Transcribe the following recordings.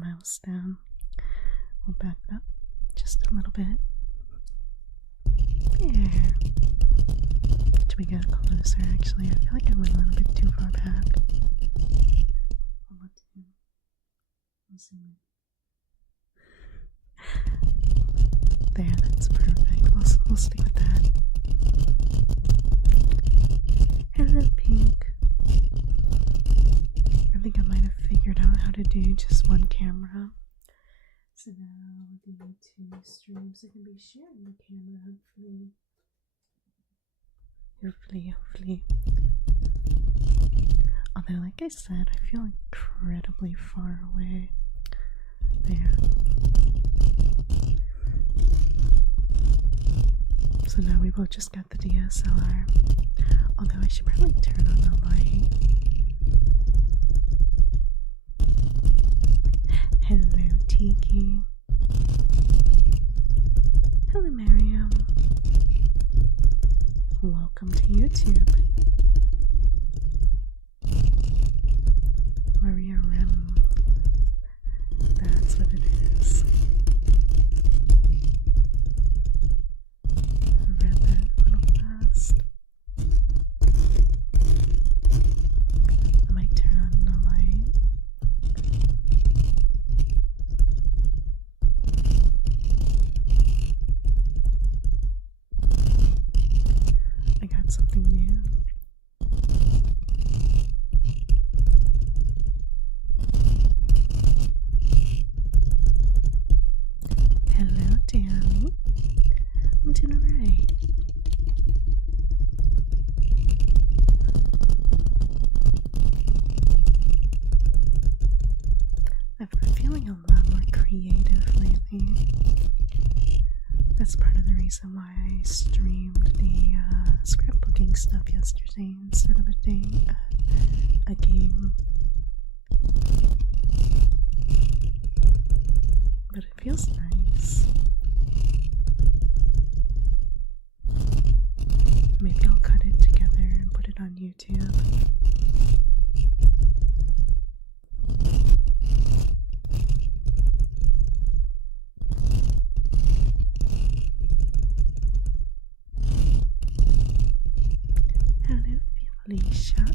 mouse down. We'll back up just a little bit. There. Should we get closer? Actually, I feel like I went a little bit too far back. There, that's perfect. We'll stick with that. Hello, Pink. I think I might have figured out how to do just one camera. So now the two streams are going to be sharing the camera, hopefully. Hopefully. Although, like I said, I feel incredibly far away. There. So now we both just got the DSLR. Although I should probably turn on the light. Hello, Tiki. Hello, Miriam. Welcome to YouTube. Maria Rem. That's what it is. I read that a little fast. I might turn on the light. I got something new. Hello, Danny. I'm doing alright. I've been feeling a lot more creative lately. That's part of the reason why I streamed the scrapbooking stuff yesterday instead of a game. But it feels nice. Maybe I'll cut it together and put it on YouTube. Hello, Felicia.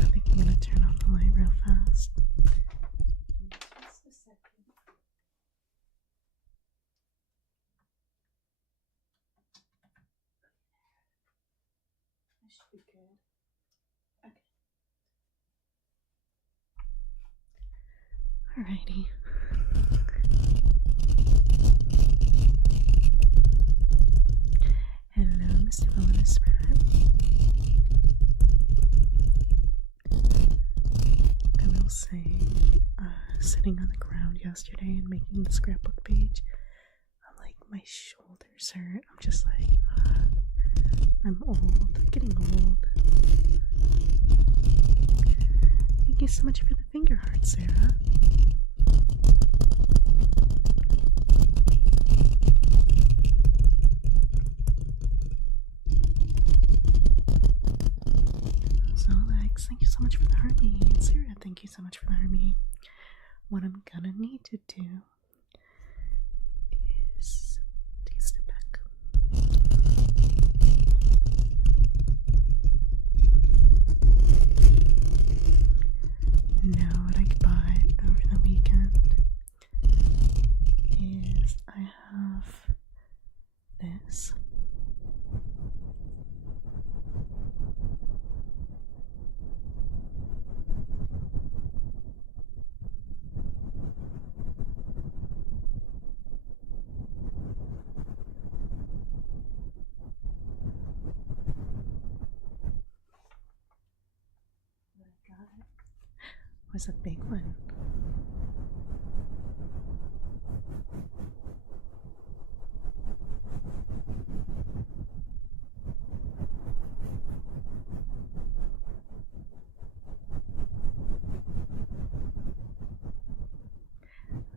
I think I'm gonna turn on the light real fast. Just a second. That should be good. Okay. Alrighty. Hello, Mr. Bonus Rat. I will say, sitting on the ground yesterday and making the scrapbook page, my shoulders hurt. I'm just like, I'm old. I'm getting old. Thank you so much for the finger heart, Sarah. So, Alex, thank you so much for the army. And Sarah, thank you so much for the army. What I'm gonna need to do is take a step back. Now, what I bought over the weekend is I have this. Was a big one.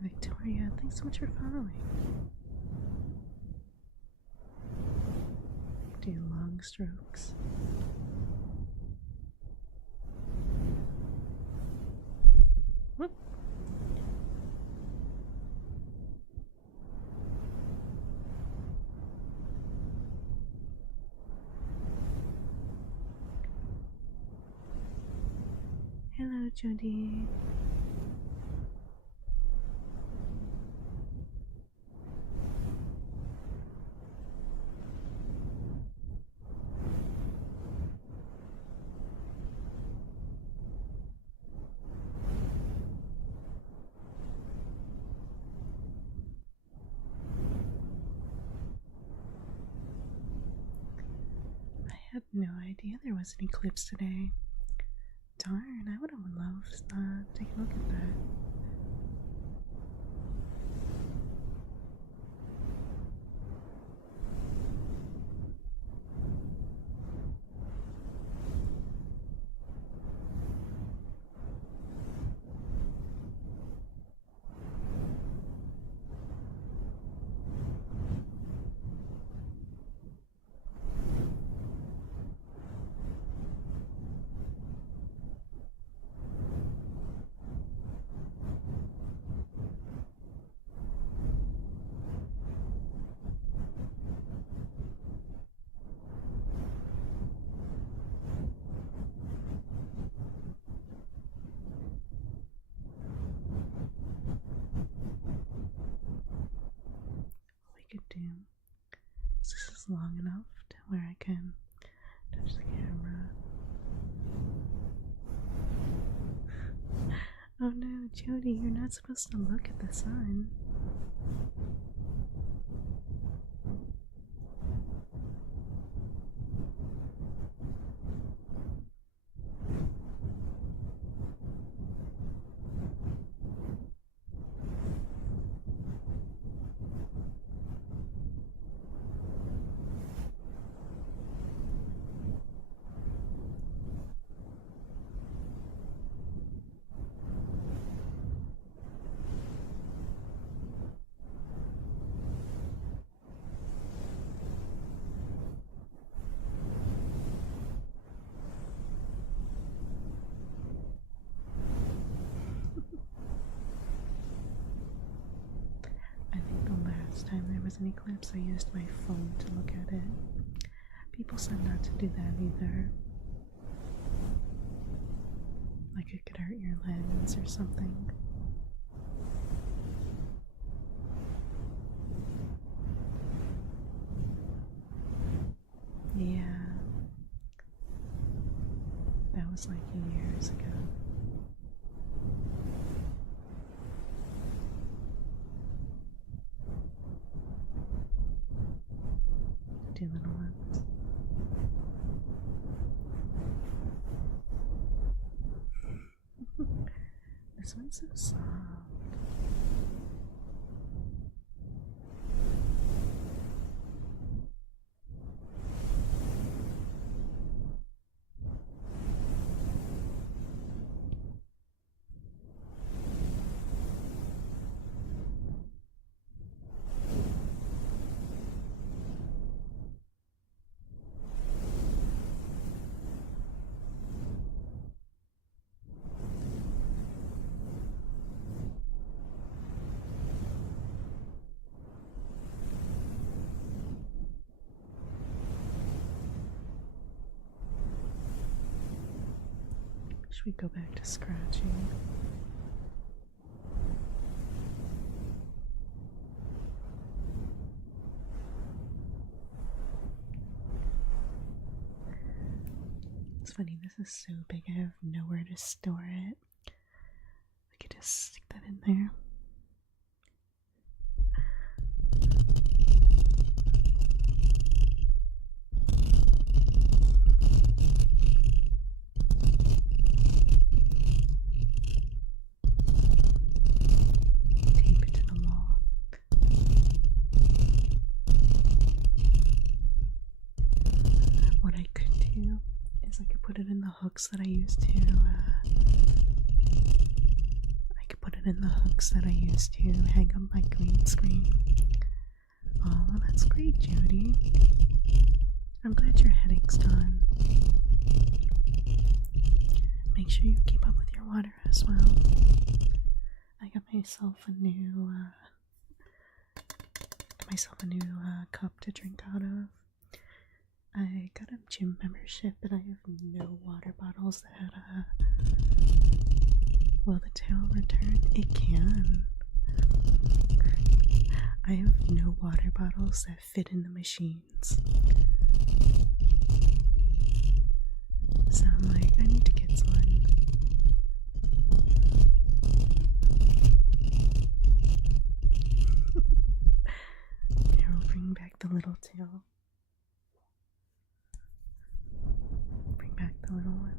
Victoria, thanks so much for following. Do long strokes. Whoop. Hello, Jody. I had no idea there was an eclipse today. Darn, I would have loved to take a look at that. We could do this is long enough to where I can touch the camera. Oh no, Jody, you're not supposed to look at the sun. I think the last time there was an eclipse, I used my phone to look at it. People said not to do that either. Like it could hurt your lens or something. Yeah. That was like years ago. Two little ones. This one's so soft. Should we go back to scratching? It's funny, this is so big I have nowhere to store it. I could just stick that in there. Tape it to the wall. What I could do is I could put it in the hooks that I used to hang up my green screen. Oh, well, that's great, Jody. I'm glad your headache's gone. Make sure you keep up with your water as well. I got myself a new cup to drink out of. I got a gym membership, but I have no water bottles that will the tail return? It can. I have no water bottles that fit in the machines. So I'm like, I need to get one. Here, we'll bring back the little tail. Bring back the little one.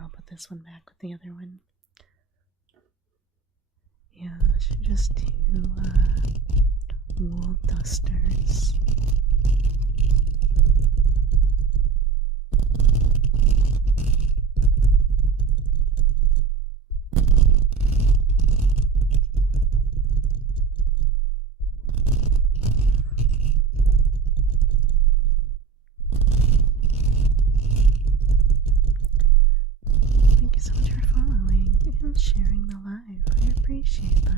I'll put this one back with the other one. Yeah, I should just do wool dusters. Thank you so much for following and sharing the live. I appreciate that.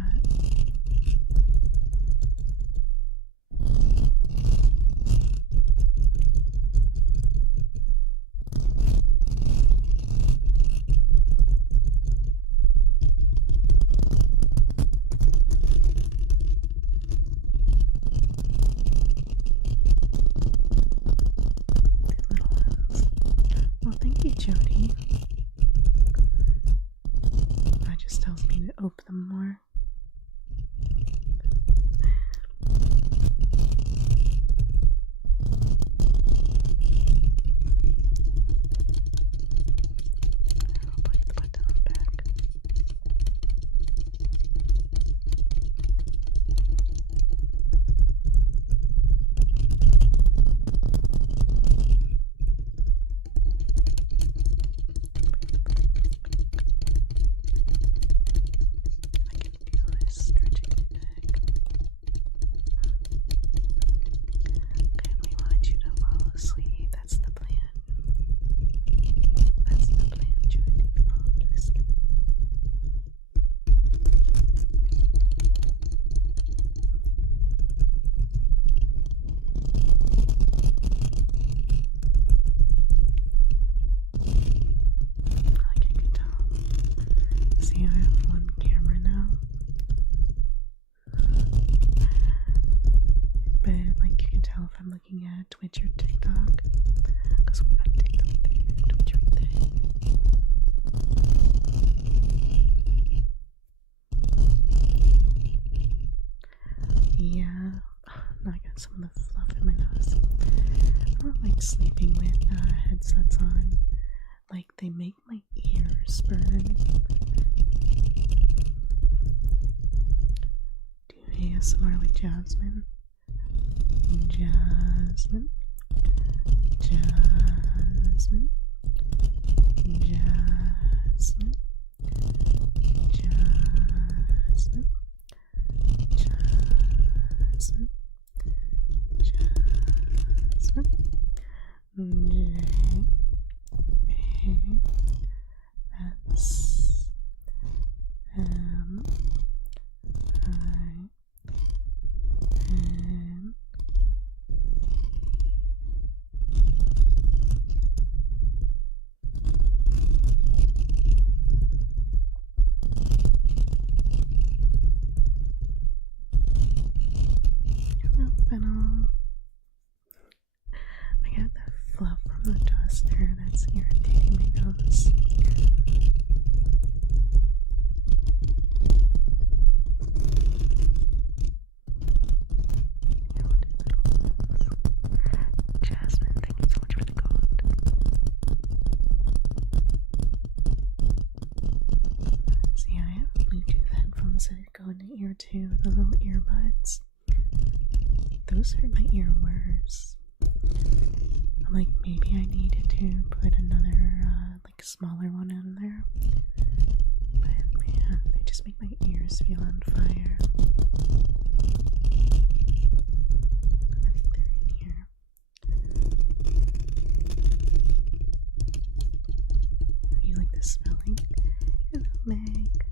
Little ones. Well, thank you, Jody. That just tells me to open them more. I'll put the button on back. I can feel this stretching my neck. Okay, we want you to fall asleep. That's the plan. That's the plan, Judy. Fall asleep. Like I can tell. See, I have one camera now. But like you can tell if I'm looking at Twitch or TikTok. Because we got TikTok there, Twitch right there. Yeah. Now I got some of the fluff in my nose. I don't like sleeping with headsets on. Like they make my ears burn. Do ASMR with Jasmine. Jasmine. Jasmine. Jasmine. Jasmine. Jasmine. Jasmine. J-A-S-M-I-N. too, the little earbuds. Those hurt my ear worse. I'm like, maybe I needed to put another, like, smaller one in there. But man, they just make my ears feel on fire. I think they're in here. You like the smelling? Hello, Meg.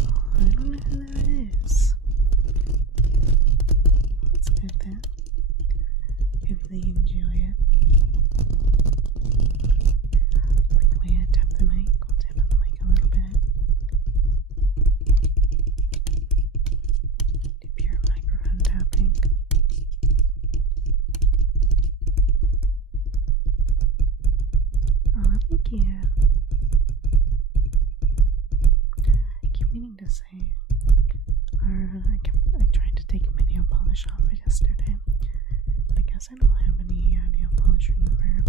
Oh, I don't know who that is. That's good then. Hopefully you enjoy it. Like the way I tap the mic, we'll tap on the mic a little bit. Do pure microphone tapping. Oh, thank you. I keep meaning to say, I tried to take my nail polish off yesterday, but I guess I don't have any nail polish remover.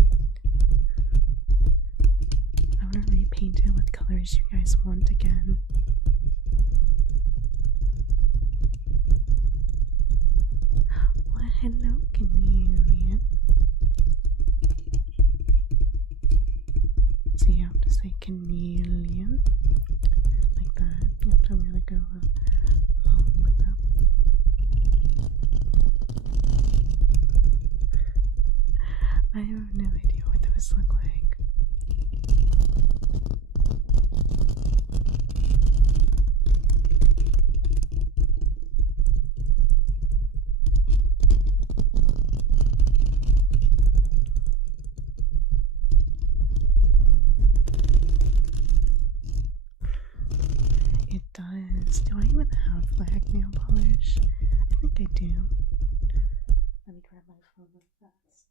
I want to repaint it with colors you guys want again. Well, hello, chameleon. So you have to say chameleon like that. You have to really go long with that. I have no idea what those look like. It does. Do I even have black nail polish? I think I do. Let me grab my phone real fast.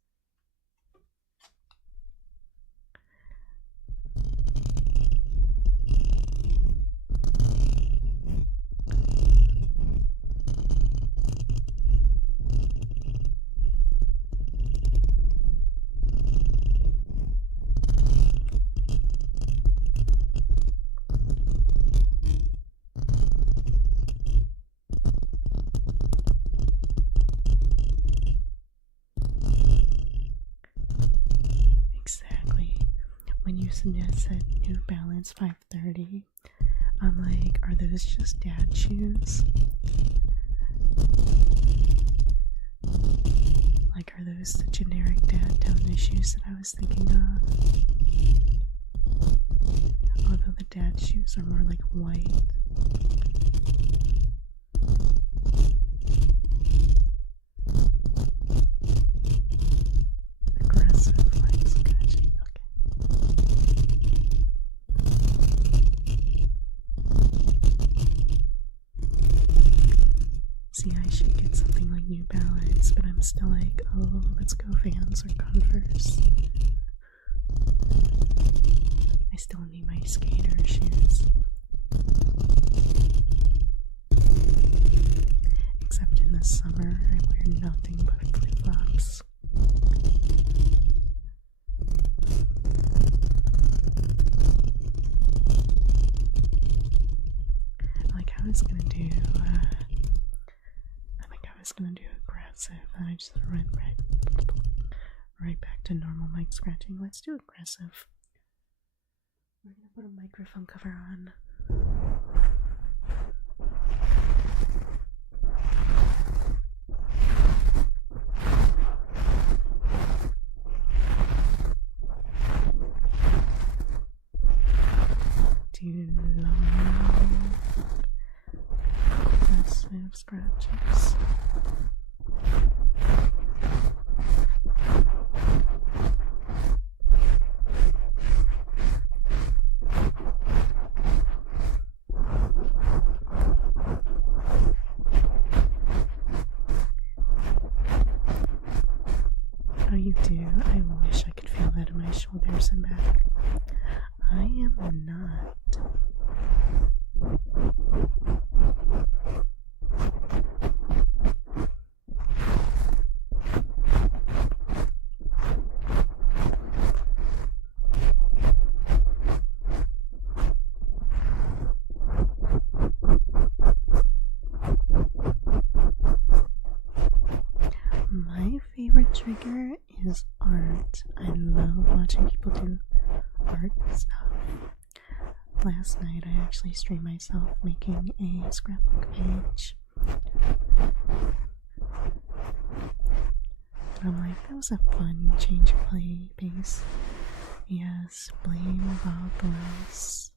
Exactly. When you suggested New Balance 530, I'm like, are those just dad shoes? Like, are those the generic dad tone shoes that I was thinking of? Although the dad shoes are more like white. Aggressive, like scratching, okay. See, I should get something like New Balance, but I'm still like, oh, let's go Vans or Converse. I still need my skater shoes. Except in the summer, I wear nothing but flip-flops. Like I was gonna do, aggressive, and I just went right back to normal mic scratching. Let's do aggressive. We're gonna put a microphone cover on. Do long, aggressive scratches. Oh, you do? I wish I could feel that in my shoulders and back. I am not. is art. I love watching people do art stuff. Last night I actually streamed myself making a scrapbook page. And I'm like, that was a fun change of play piece. Yes, blame Bob Ross.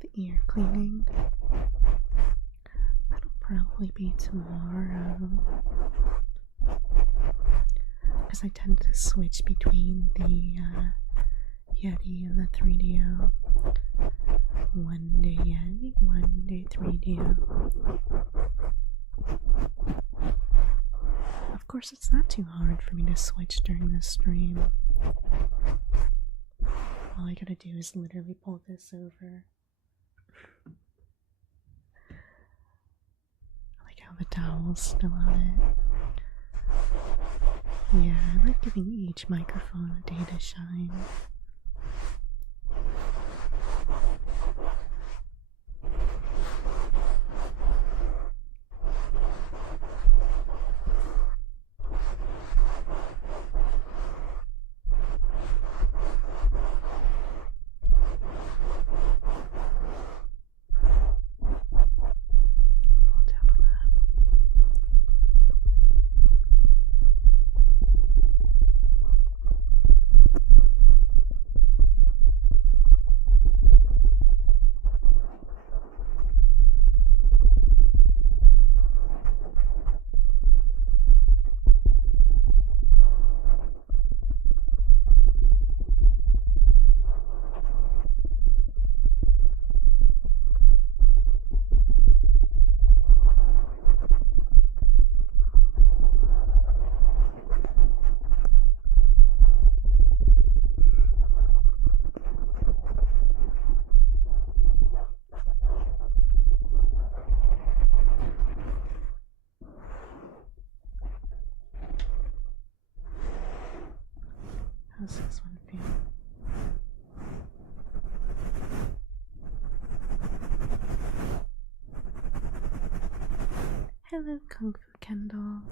The ear cleaning. That'll probably be tomorrow. Because I tend to switch between the Yeti and the 3DO. One day Yeti, one day 3DO. Of course, it's not too hard for me to switch during the stream. All I gotta do is literally pull this over. I like how the towel's still on it. Yeah, I like giving each microphone a day to shine. I'll tap on that. How's this one feel? Hello, Kung Fu Kendall.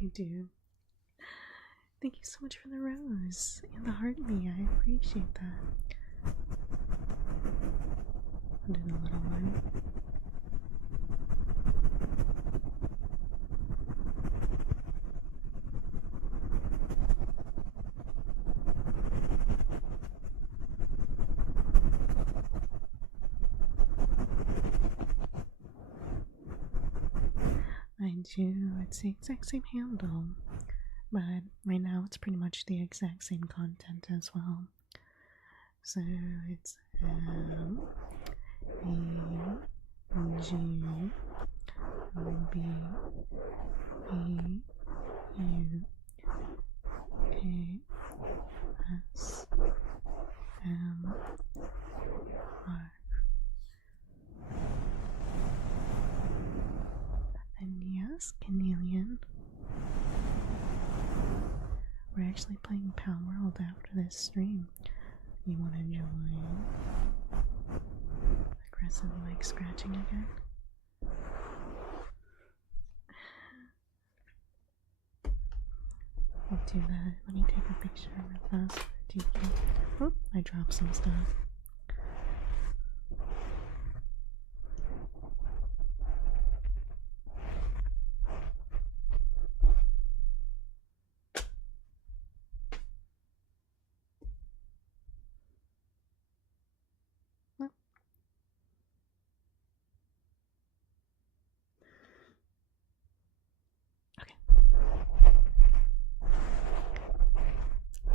We do. Thank you so much for the rose and the heart me. I appreciate that. I'll do the little one. I do. It's the exact same handle, but right now it's pretty much the exact same content as well. So it's M A G B E U A S M R. And yes, Canelian. We're actually playing Pound World after this stream. You want to join? Aggressive mic scratching again. I'll do that. Let me take a picture real fast for TK. Oh, I dropped some stuff.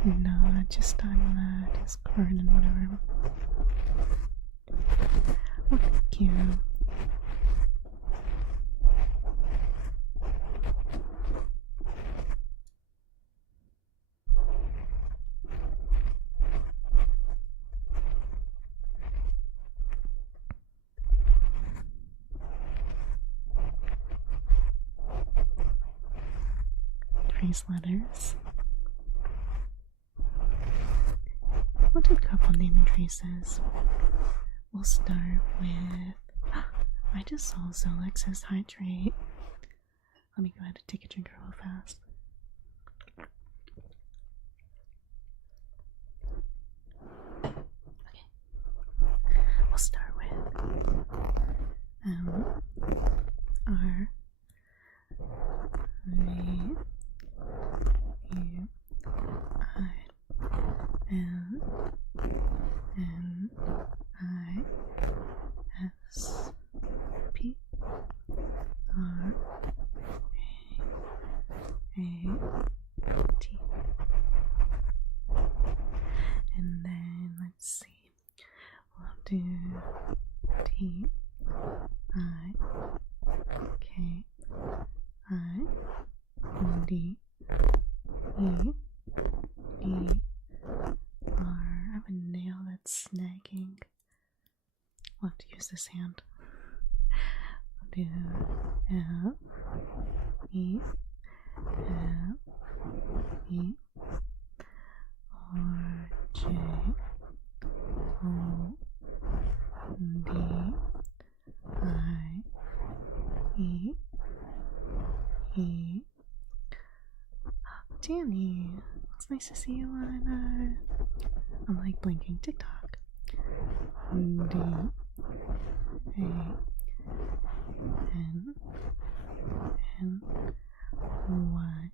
No, just on Discord and whatever. Well, thank you. Trace letters. We'll do a couple naming traces. We'll start with. I just saw Zolex's hydrate. Let me go ahead and take a drink real fast. Okay. We'll start with R V U I L N I S P R A T. And then let's see, we'll do T I K I D E E R. I have a nail that's snagging. We'll have to use this hand. We'll do L E L E R J O D I E E. Danny, it's nice to see you on I'm like blinking TikTok. D A N N Y.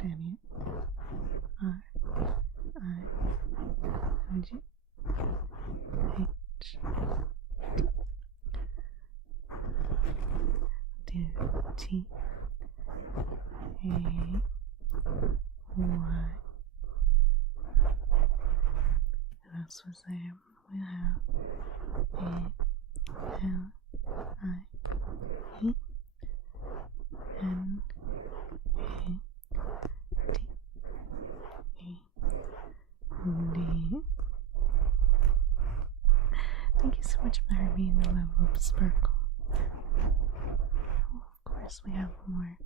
Danny. R I G H D T A Y. Who else was there? We have A L I E N A T E D. Thank you so much for having me the level up sparkle. Oh, of course, we have more.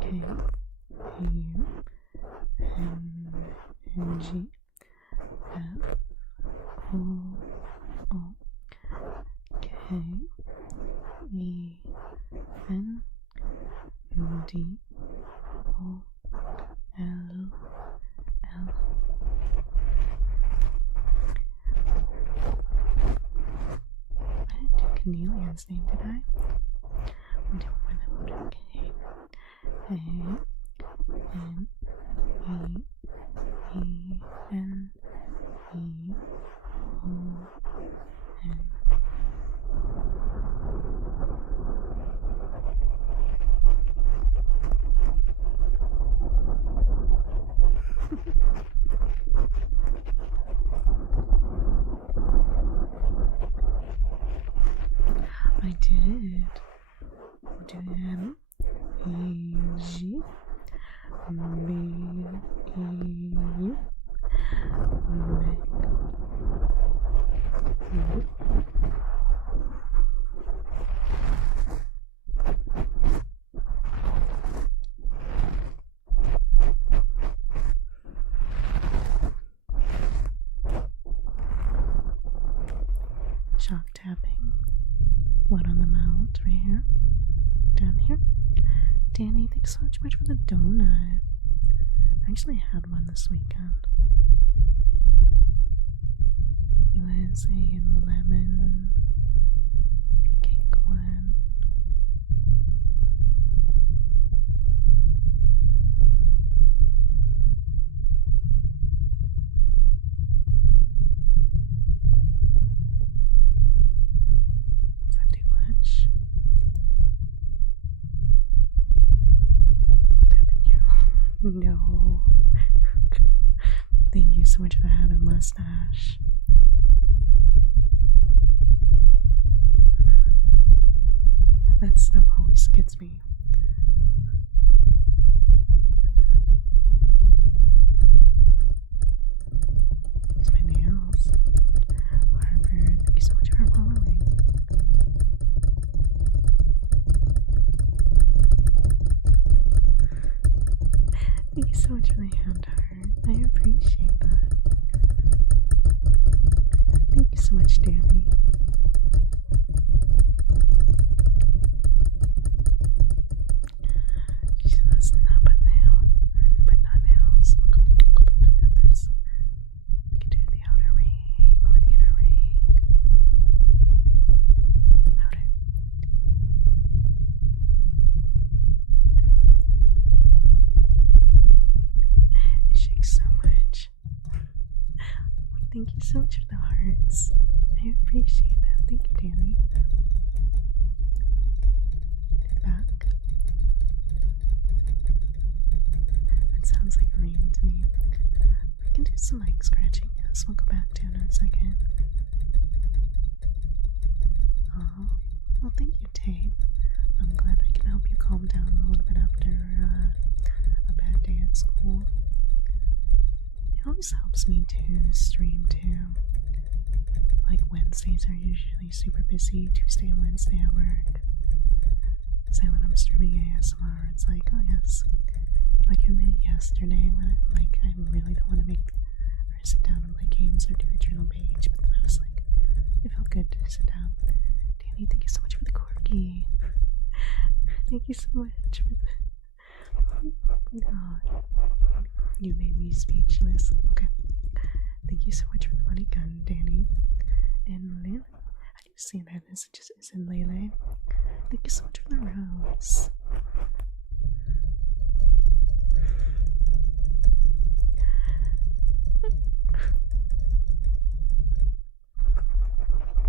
K U N G F O O K E N D O L L. I didn't do Cornelian's name, did I? We'll do one more than we'll do K A N E E N E O N. I did. We'll do M E G B E U shock tapping. What on the mount right here? Down here? Danny, thanks so much for the donut. I actually had one this weekend. It was a lemon cake one. Was that too much? Tap in here. No. Thank you so much for the hat and mustache. That stuff always gets me. Use my nails. Harper, thank you so much for following. Thank you so much for the hand heart. I appreciate that. Thank you so much, Danny. She says not but not nails. Go back to doing this. I could do the outer ring or the inner ring. Outer. It shakes so much. Thank you so much for the hearts. I appreciate that. Thank you, Danny. To the back. That sounds like rain to me. We can do some like scratching, yes. We'll go back to it in a second. Oh, well, thank you, Tay. I'm glad I can help you calm down a little bit after a bad day at school. It always helps me to stream too. Like Wednesdays are usually super busy, Tuesday and Wednesday at work. So when I'm streaming ASMR, it's like, oh yes. Like I made yesterday when I'm like, I really don't want to make or sit down and play games or do a journal page, but then I was like, it felt good to sit down. Danny, thank you so much for the corgi. Thank you so much for the... God. You made me speechless. Okay. Thank you so much for the money gun, Danny. And Lele. How do you say that? Is it just is it Lele? Thank you so much for the rose.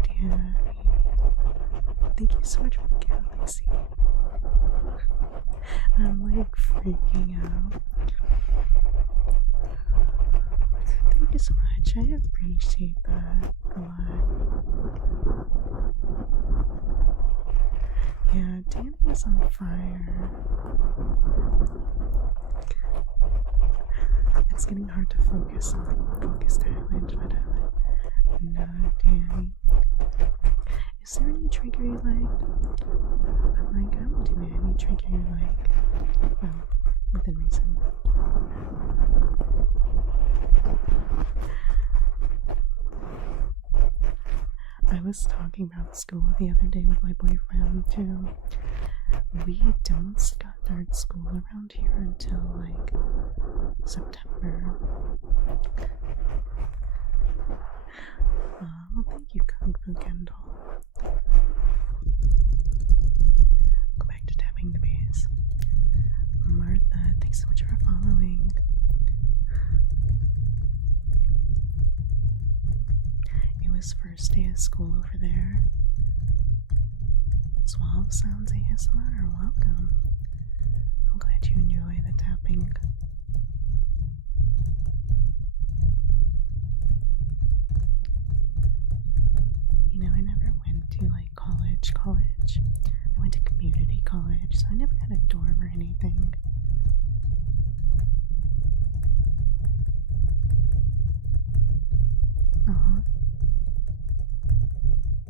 Danny. Thank you so much for the galaxy. I'm like freaking out. Thank you so much. I appreciate that a lot. Yeah, Danny is on fire. It's getting hard to focus on like focus talent, but no, Danny. Is there any trigger you like? I'm like, I don't do any trigger you like. Well, within reason. I was talking about school the other day with my boyfriend too. We don't start school around here until like September. Well, thank you, Kung Fu Kendall. Go back to tapping the base. Martha, thanks so much for following. It was first day of school over there. Suave Sounds ASMR, welcome. I'm glad you enjoy the tapping. You know, I never went to like college. I went to community college, so I never had a dorm or anything. Aw.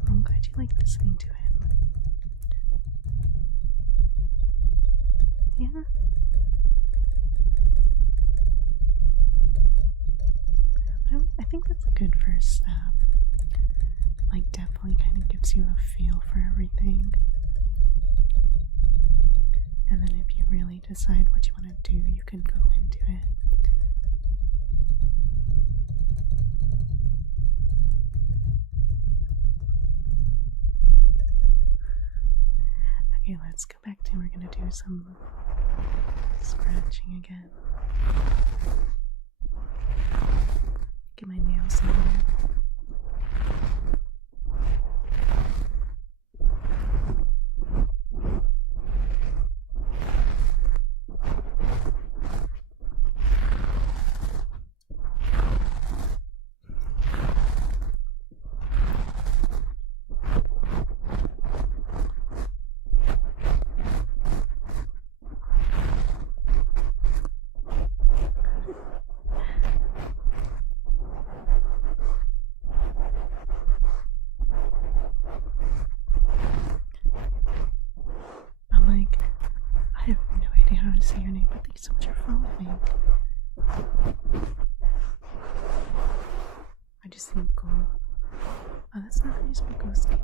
I'm glad you like listening to him. Yeah. I think that's a good first step. Like, definitely kind of gives you a feel for everything. And then if you really decide what you want to do, you can go into it. Okay, let's go back to, we're gonna do some scratching again. Get my nails in there. say your name, but thank you so much for following. I just think gold. Oh, that's not how you spell ghosty though.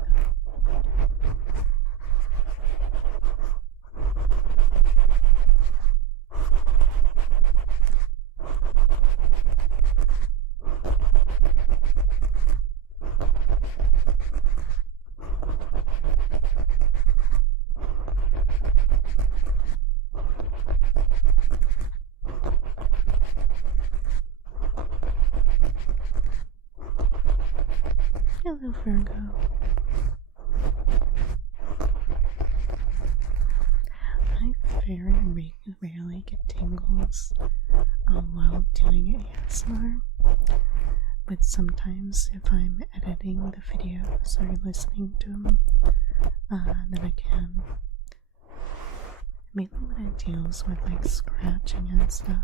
Hello, Virgo. I very rarely get tingles while doing ASMR, but sometimes if I'm editing the videos or listening to them, then I can. Mainly when it deals with like scratching and stuff.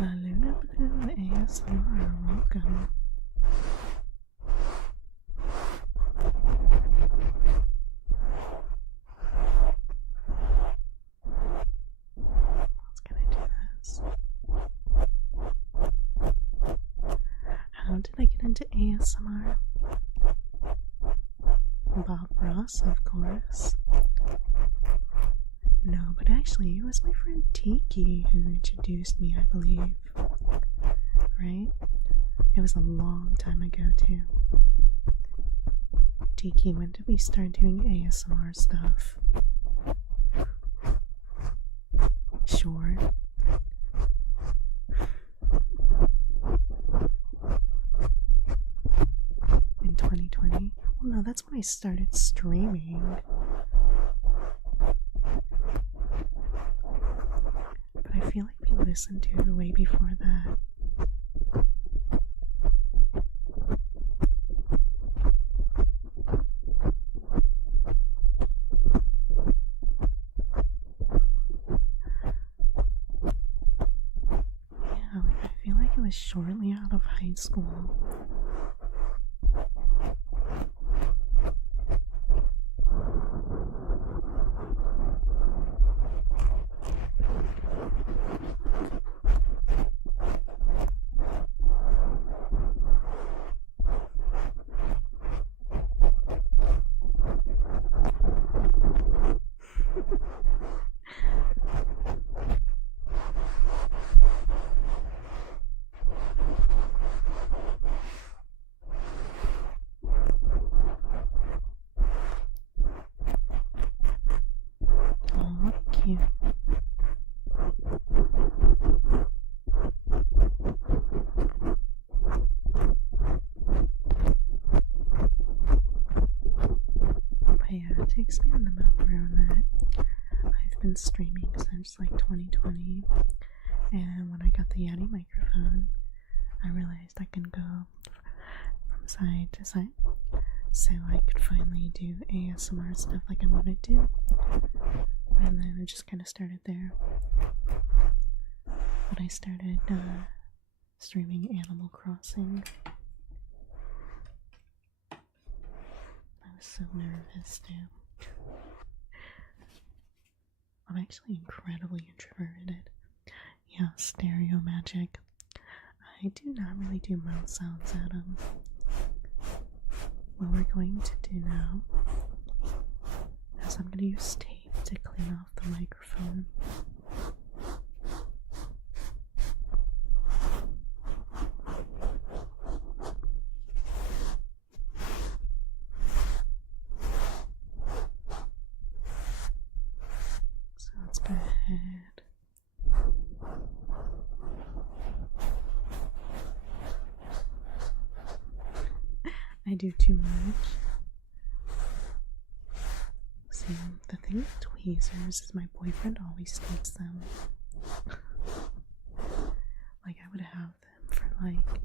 Luna Blue ASMR, welcome. Let's gonna do this. How did I get into ASMR? Bob Ross, of course. No, but actually, it was my friend Tiki who introduced me, I believe. Right? It was a long time ago, too. Tiki, when did we start doing ASMR stuff? Sure. In 2020? Well, no, that's when I started streaming. But I feel like we listened to it way before that. Yeah, like I feel like it was shortly out of high school. Oh, cute. But yeah, it takes me on the mouth around that. I've been streaming since like 2020, and when I got the Yeti microphone, I realized I can go from side to side, so I could finally do ASMR stuff like I wanted to. And then it just kind of started there. But I started streaming Animal Crossing. I was so nervous too. I'm actually incredibly introverted. Yeah, stereo magic. I do not really do mouth sounds, Adam. What we're going to do now is I'm going to use tape to clean off the microphone. So let's go ahead. I do too much. See, the thing with tweezers is my boyfriend always takes them. Like, I would have them for like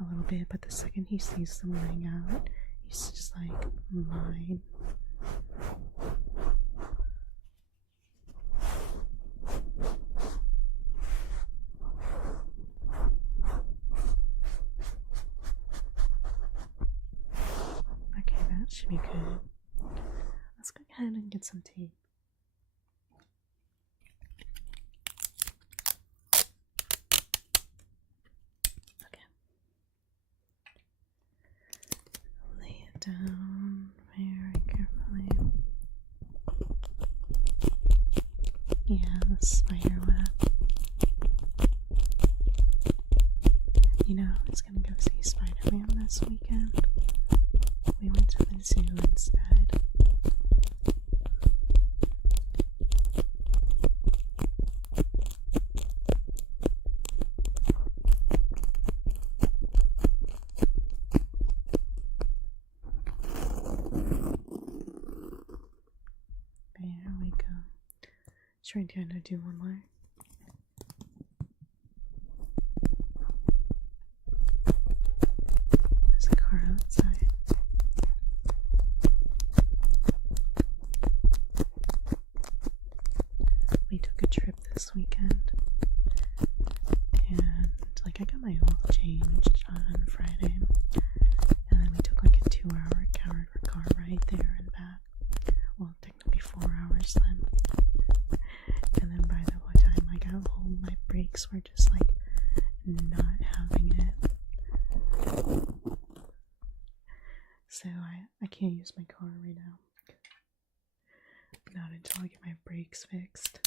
a little bit, but the second he sees them laying out, he's just like, mine. should be good. Let's go ahead and get some tape. Okay. Lay it down very carefully. Yeah, the spider web. You know, I was gonna go see Spider-Man this weekend. We went to the zoo instead. There we go. Trying to do one more. There's a car outside. We took a trip this weekend, and like I got my oil changed on Friday, and then we took like a 2-hour car ride there and back. Well, technically 4 hours then. And then by the time I got home, my brakes were just like not having it. So I can't use my car right now. Not until I get my brakes fixed.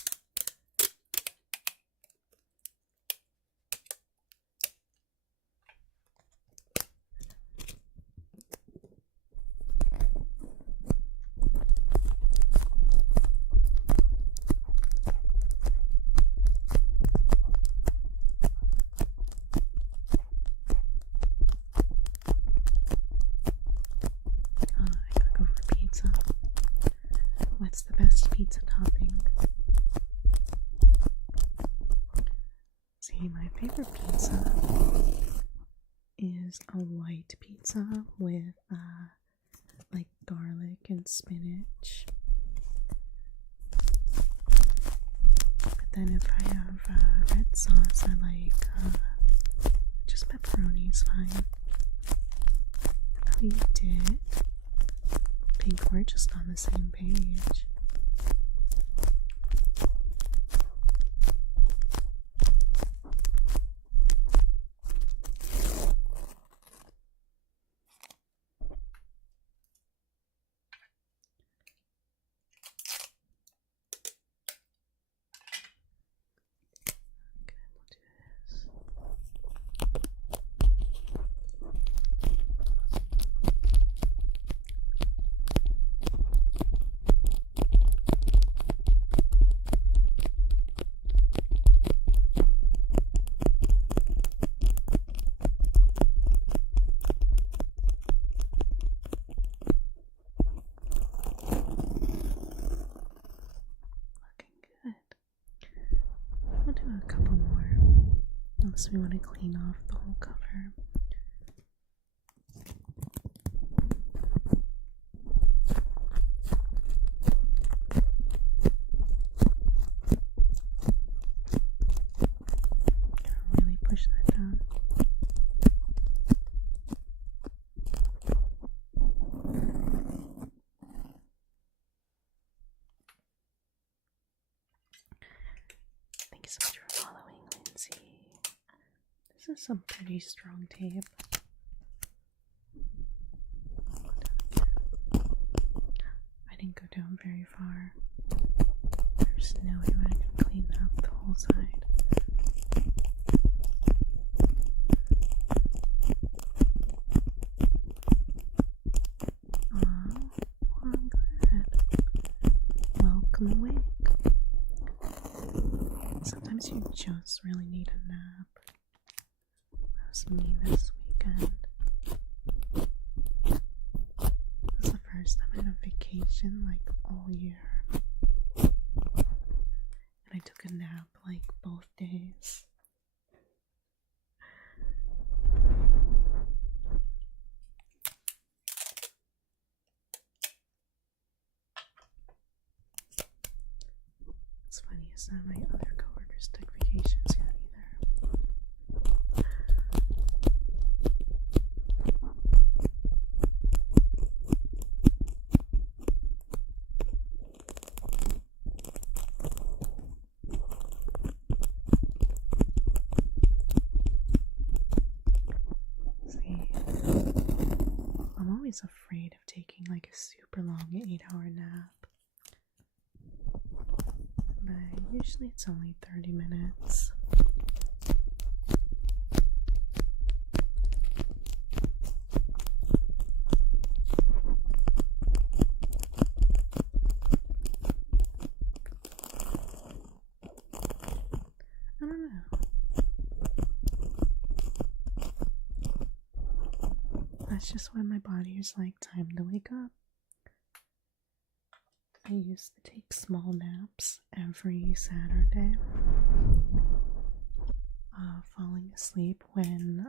I could go for pizza. What's the best pizza topping? See, my favorite pizza is a white pizza with like garlic and spinach. But then if I have red sauce, I like just pepperoni is fine. Oh, you did? Pink, we're just on the same page. A couple more, unless we want to clean off the whole cover. Gotta really push that down. Thank you so much for following, Lindsay. This is some pretty strong tape. I didn't go down very far. There's no way I can clean up the whole side. Oh, I'm glad. Welcome awake. Sometimes you just really need a nap. That was me this weekend. This is the first time I had a vacation like all year. And I took a nap like both days. It's funny, it's not my other coworkers took vacations yet either. always afraid of taking like a super long 8-hour nap. But usually it's only 30 minutes. I don't know. That's just when my body is like, time to wake up. I used to take small naps every Saturday. Falling asleep when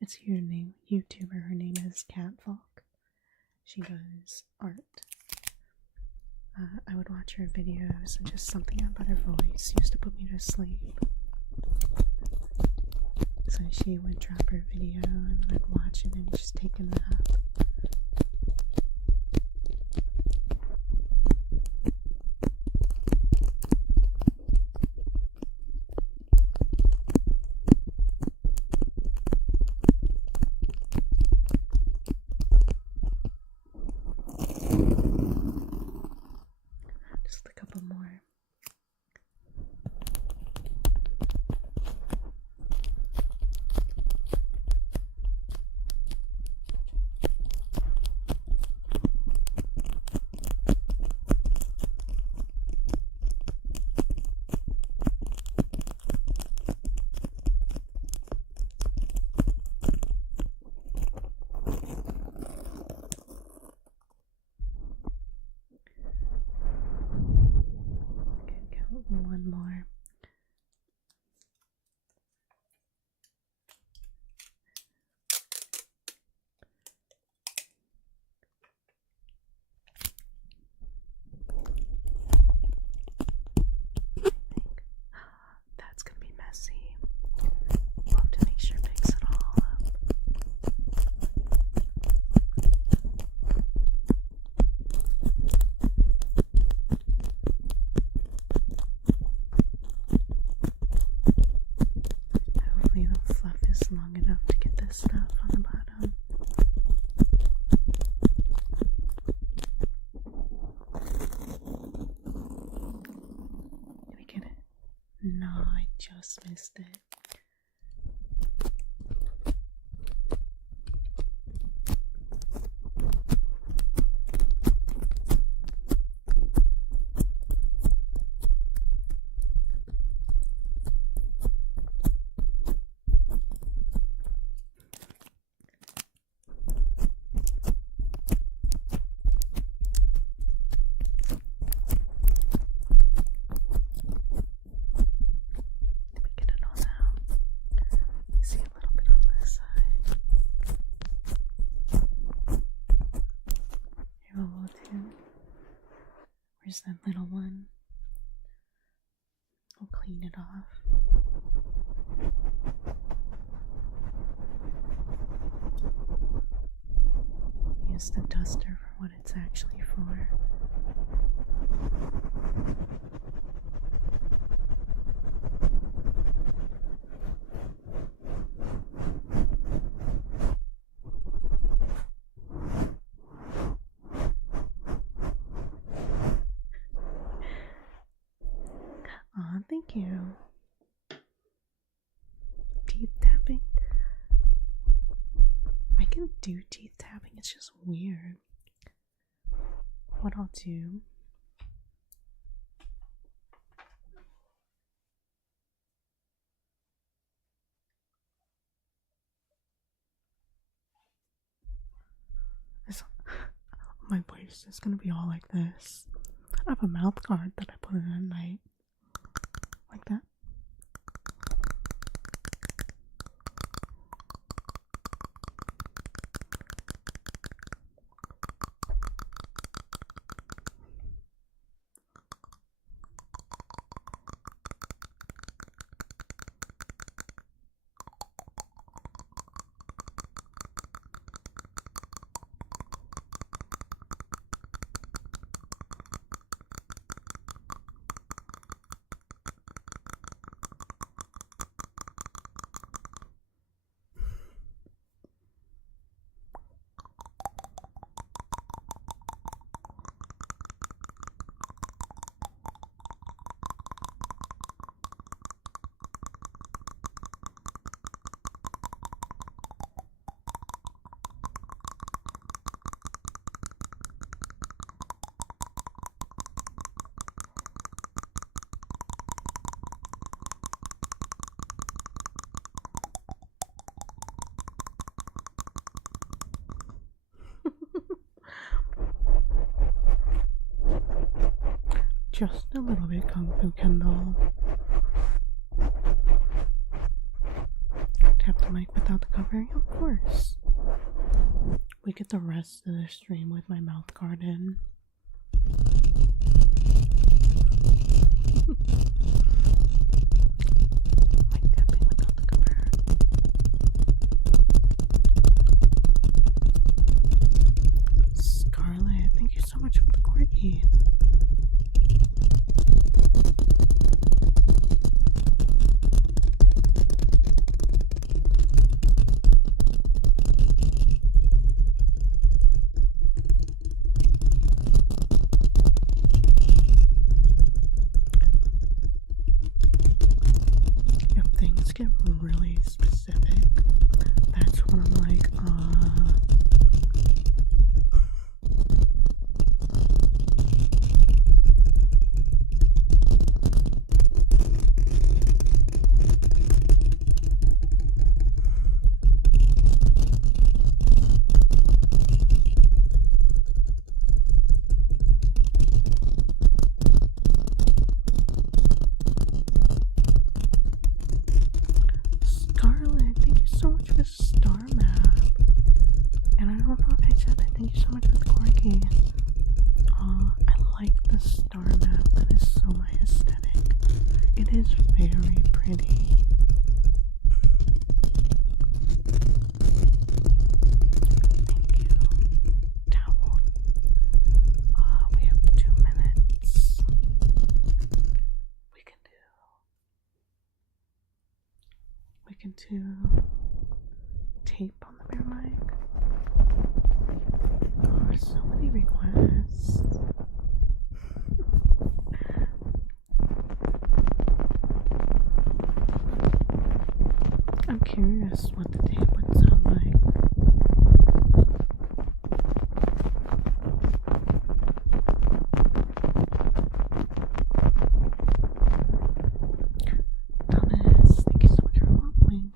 it's her name, YouTuber. Her name is Cat Falk. She does art. I would watch her videos, and just something about her voice used to put me to sleep. So she would drop her video, and then I'd watch it and just take a nap. Just a couple more. One more. That's gonna be messy. We'll have to make sure to mix it all up. Hopefully the fluff is long enough to get this stuff on the bottom. Did I get it? No, I just missed it. Get it all out. See a little bit on this side. Here we'll do. Where's that little one? We'll clean it off. Use the duster for what it's actually for. Aw, thank you. Teeth tapping? I can do teeth tapping, it's just weird. What I'll do is my voice is gonna be all like this. I have a mouth guard that I put in at night. Like that. Just a little bit, Kung Fu Kendall. Tap the mic without the covering? Of course. We get the rest of the stream with my mouth guard in. Mic tapping without the cover. Scarlet, thank you so much for the corgi. If things get really specific, that's when I'm like, Scarlet, thank you so much for the star map. And I don't know if I said that. Thank you so much for the corgi. I like the star map. That is so my aesthetic. It is very pretty. Thank you. Towel. We have 2 minutes. We can do tape on the bear mic. Oh, so many requests. I'm curious what the tape would sound like. Thomas, thank you so much for following.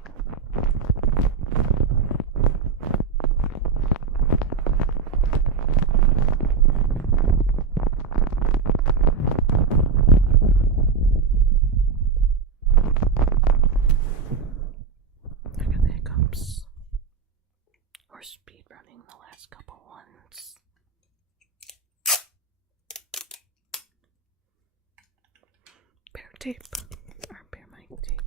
I got the hiccups. Or speed running the last couple ones. Bear tape. Or bear mic tape.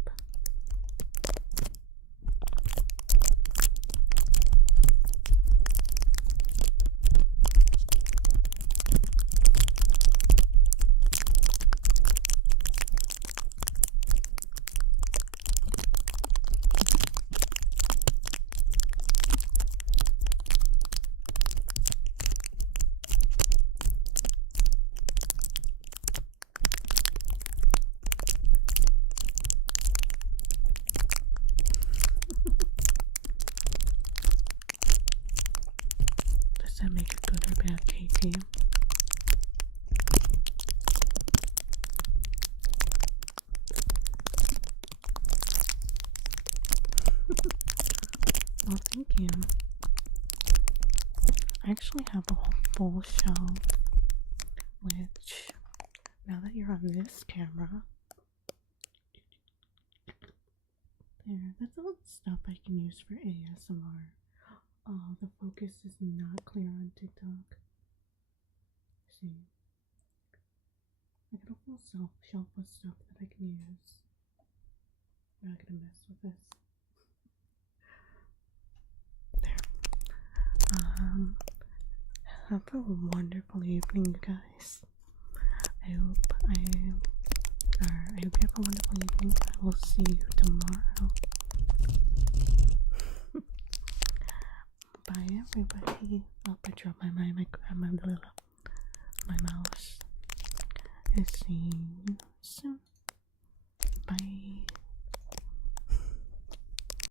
Does that make it good or bad, KT? Well, thank you. I actually have a whole full shelf, which, now that you're on this camera, there, that's all the stuff I can use for ASMR. Oh, the focus is not clear on TikTok. See, I got a full shelf with stuff that I can use. I'm not gonna mess with this. There. Have a wonderful evening, you guys. I hope you have a wonderful evening. I will see you tomorrow. Bye, everybody. Oh, I dropped my mouse. And see you soon. Bye.